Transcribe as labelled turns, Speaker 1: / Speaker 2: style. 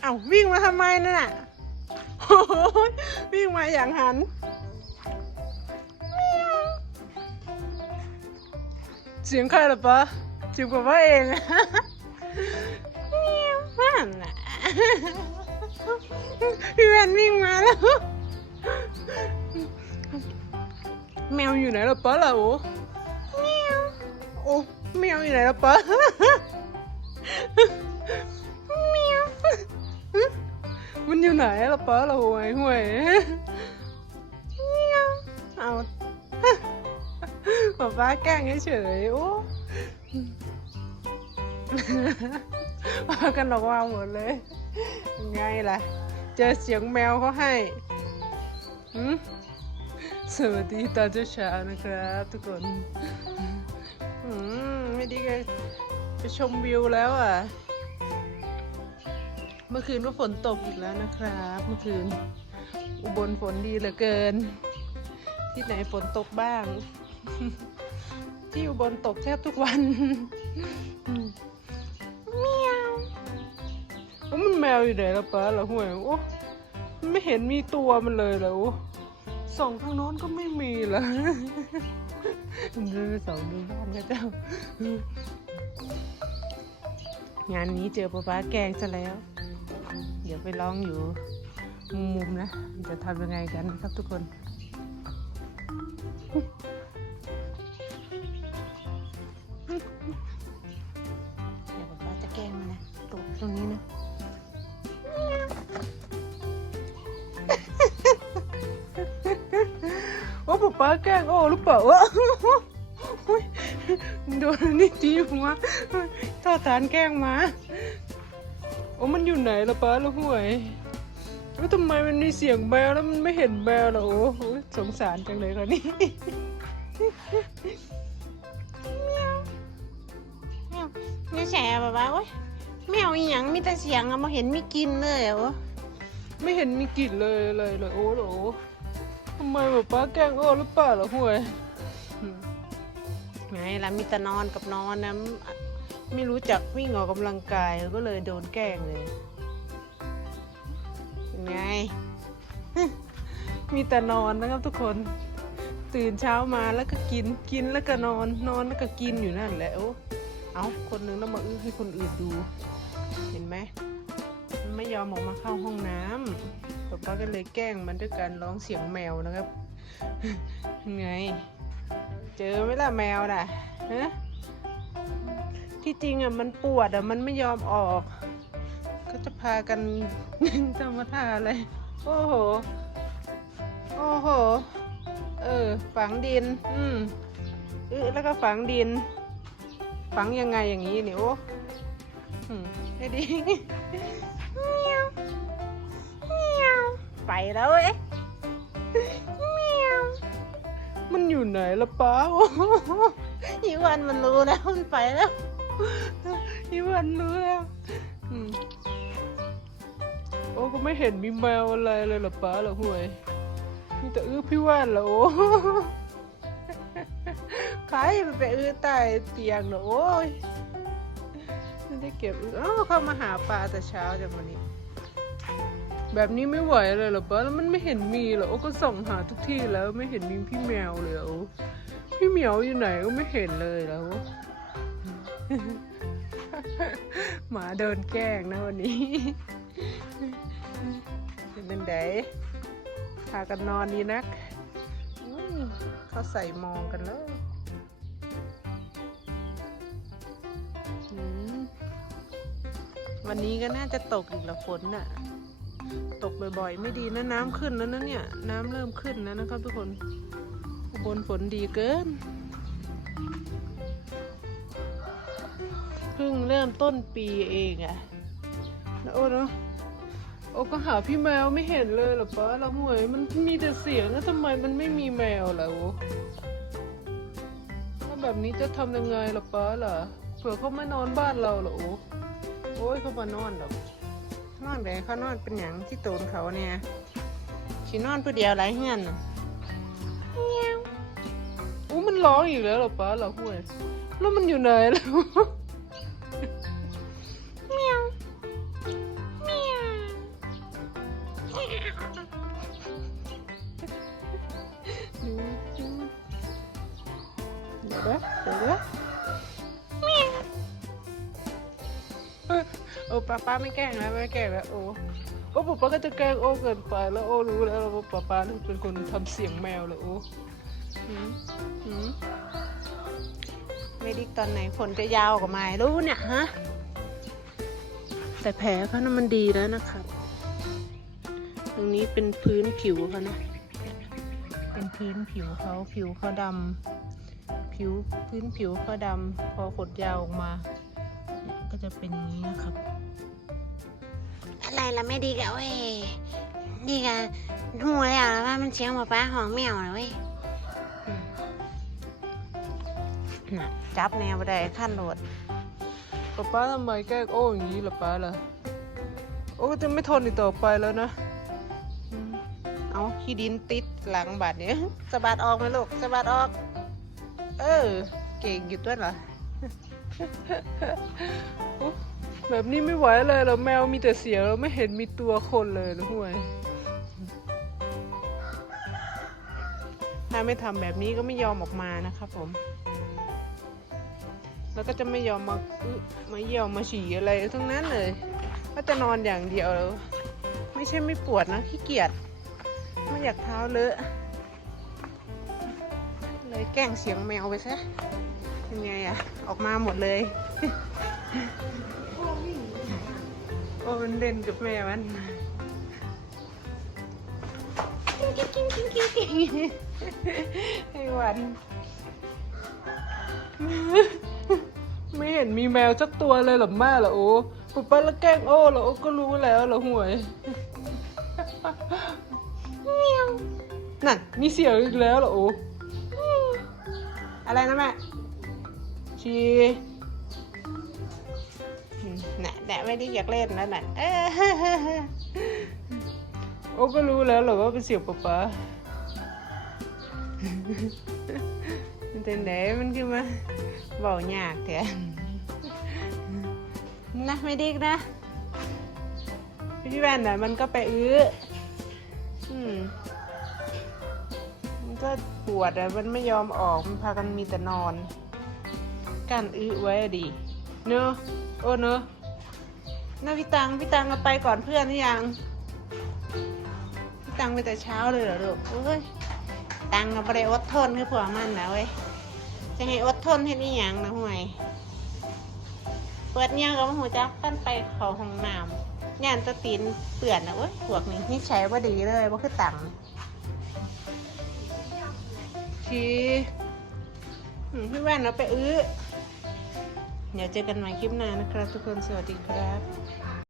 Speaker 1: เอ้าวิ่งมาทำไมนั่นน่ะโหวิ่งมาอย่างหัน เสียงใครหรอปะเสียงกับว่าเองนั่นน่ะพี่แวนวิ่งมาแล้ว แมวอยู่ไหนล่ะปะล่ะโอ้แมวโอ้แมวอยู่ไหนล่ะปะ มันอยู่ไหนล่ะปะล่ะห่วยห่วยเอาป๊าป๊าแกล้งเฉยๆโอ้พากันออกมาหมดเลยไงล่ะ เจอเสียงแมวเขาให้หืมสวัสดีตอนเช้านะครับทุกคนไม่ดีกันไปชมวิวแล้วอะ เมื่อคืนก็ฝนตกอีกแล้วนะครับ เมื่อคืน อุบลฝนดีเหลือเกิน ที่ไหนฝนตกบ้าง ที่อุบลตกแทบทุกวันอืมเมียวโอ้มันแมวอยู่ไหนละป้าละห่วยโอ้ไม่เห็นมีตัวมันเลยเหรอโอ้ส่องทางโน้นก็ไม่มีเหรอเดินส่องดูบ้านก็เจ้างานนี้เจอป๊าป๊าแกงซะแล้ว เดี๋ยวไปลองอยู่มุมๆนะ จะทำยังไงกันนะครับทุกคนเดี๋ยวป๊าป๊าจะแกล้งมันนะตกตรงนี้นะว่าป๊าป๊าแกล้งโอ้หรือเปล่าวะโอ๊ยโดนนี่ตีหัวทอดฐานแกล้งหมา โอ้มันอยู่ไหนละป้าละห่วยแล้วทำไมมันมีเสียงแมวแล้วมันไม่เห็นแมวล่ะโอ้โหสงสารจังเลยคนนี้แมวนี่แฉป๊าป๊าโอ้ยแมวอีหยังมีแต่เสียงอะมาเห็นมีกินเลยอะโอ้ไม่เห็นมีกลิ่นเลยเลยเลยโอ้โหทำไมแบบป้าแกล้งโอ้หรือเปล่าล่ะห่วยไงล่ะมีแต่นอนกับนอนนะ ไม่รู้จักวิ่งออกกำลังกายก็เลยโดนแกล้งเลยไง มีแต่นอนนะครับทุกคน ตื่นเช้ามาแล้วก็กินกินแล้วก็นอน นอนแล้วก็กินอยู่นั่นแหละโอ้เอาคนนึงแล้วมาอื้อให้คนอื่นดู เห็นไหมมันไม่ยอมออกมาเข้าห้องน้ำป๊าป๊าก็เลยแกล้งมันด้วยการร้องเสียงแมวนะครับไง เจอไหมล่ะแมวน่ะฮะ ที่จริงอะมันปวดอะมันไม่ยอมออก ก็จะพากันทำมาทาอะไร โอ้โห โอ้โห เออ ฝังดิน อืมออแล้วก็ฝังดิน ฝังยังไงอย่างนี้นี่โอ้อืมให้ดีเมียวเมียวไปแล้วเว้ยเมียวมันอยู่ไหนละป้าโอ้โหอีวันมันรู้แล้วมันไปแล้ว อีวันรู้แล้วอืมโอ้ก็ไม่เห็นมีแมวอะไรเลยหรอป้าหรอห่วยมีแต่อื้อพี่ว่านเหรอโอ้ใครมันไปอื้อใต้เตียงเหรอโอ้ยไม่ได้เก็บอื้ออ้าวเข้ามาหาปลาแต่เช้าจังวันนี้ แบบนี้ไม่ไหวเลยหรอป้าแล้วมันไม่เห็นมีเหรอโอ้ก็ส่องหาทุกที่แล้วไม่เห็นมีพี่แมวเลยอโอ้พี่เหมียวอยู่ไหนก็ไม่เห็นเลยแล้ว หมาโดนแกล้งนะวันนี้เป็นไดพากันนอนดีนักเขาใส่มองกันแล้ววันนี้ก็น่าจะตกอีกละฝนน่ะ ตกบ่อยๆ ไม่ดีนะน้ำขึ้นแล้วนะเนี่ย น้ำเริ่มขึ้นแล้วนะครับทุกคนบนฝนดีเกิน พิ่งเริ่มต้นปีเองอะแล้วโอ้เนาะโอ้ก็หาพี่แมวไม่เห็นเลยเหรอป้าละหวยมันมีแต่เสียงแล้วทำไมมันไม่มีแมวล่ะโอ้ถ้าแบบนี้จะทำยังไงล่ะป้าล่ะเผื่อเขาไม่นอนบ้านเราเหรอโอ้โอ้ยเขามานอนหรอกนอนแบบเขานอนเป็นอย่างที่โตนเขาเนี่ยชีนอนผู้เดียวไรเงี้ยนน่ะเงี้ยวอู้มันร้องอีกแล้วเหรอป้าเหรอห่วยแล้วมันอยู่ไหนแล้ว เดี๋ยวเดี๋ยวโอป้าป้าไม่แกล้งแล้วไม่แกล้งแล้วโอ้โอ้ป๊าป้าก็จะแกล้งโอ้เกินไปแล้วโอ้รู้แล้วว่าป้าป้าเป็นคนทำเสียงแมวเลยโอ้อืมอืม ไม่ดิกตอนไหนขนจะยาวกว่าไม้รู้เนี่ยฮะ แต่แผลเขานั้นมันดีแล้วนะครับ ตรงนี้เป็นพื้นผิวเขานะ เป็นพื้นผิวเขาผิวเขาดำผิวพื้นผิวเขาดำพอขดยาวออกมาเนี่ยก็จะเป็นอย่างนี้นะครับ
Speaker 2: อะไรล่ะไม่ดีกะเว้ยดีกะหูแล้วว่ามันเสียงหมาป้าห้องแมวเลยเว้ย
Speaker 1: น่ะ จับแนวไปได้ขั้นโหลดป้าป้าทำไมแกล้งโอ้อย่างนี้ล่ะป้าล่ะโอ้ก็จะไม่ทนอีกต่อไปแล้วนะอืมเอาขี้ดินติดหลังบาดเนี้ยสะบัดออกไหมลูกสะบัดออก เออ เก่งอยู่ด้วยเหรอโอ๊ะแบบนี้ไม่ไหวเลยเหราแมวมีแต่เสียงเราไม่เห็นมีตัวคนเลยนะห่วย ถ้าไม่ทำแบบนี้ก็ไม่ยอมออกมานะครับผม แล้วก็จะไม่ยอมมาอึมาเยี่ยวมาฉี่อะไรทั้งนั้นเลย ก็จะนอนอย่างเดียวแล้วไม่ใช่ไม่ปวดนะขี้เกียจไม่อยากเท้าเลอะเลยแกล้งเสียงแมวไปซะยังไงอะออกมาหมดเลยโอ้มันเล่นกับแม่มันไอ้วัน ไม่เห็นมีแมวสักตัวเลยเหรอแม่เหรอโอ้ปุ๊บป้าแล้วแกล้งโอ้เหรอโอ้ก็รู้แล้วเหรอห่วยนั่นมีเสียงอีกแล้วเหรอโอ้อะไรนะแม่ชีอืมน่ะแหนะไม่ได้อยากเล่นแล้วน่ะเอ้อโอ้ก็รู้แล้วเหรอว่าเป็นเสียงป๊าป๊า มันเป็นไหนมันคือมาเบายากแท้นะไม่ดิกนะพี่แว่นน่ะมันก็ไปอื้ออืมมันก็ปวดอะมันไม่ยอมออกมันพากันมีแต่นอนกันอื้อไว้ดีเนอะโอ้เนอะน่าพี่ตังพี่ตังเอาไปก่อนเพื่อนหรือยังพี่ตังไปแต่เช้าเลยเหรอลูกเอ้ย ตังก็บ่ไปอดทนคือผัวมันนะเว้ยจะให้อดทนให้นี่ยังนะห่วย เปิดเนี่ยก็มาหูจักกันไปเขาห้องน้ำย่านตะตีนเปื่อนนะเว้ยพวกนี้นี่ใช้ว่าดีเลยว่าคือตังชีอืมพี่แว่นเราไปอื้อเดี๋ยวเจอกันใหม่คลิปหน้านะครับทุกคนสวัสดีครับ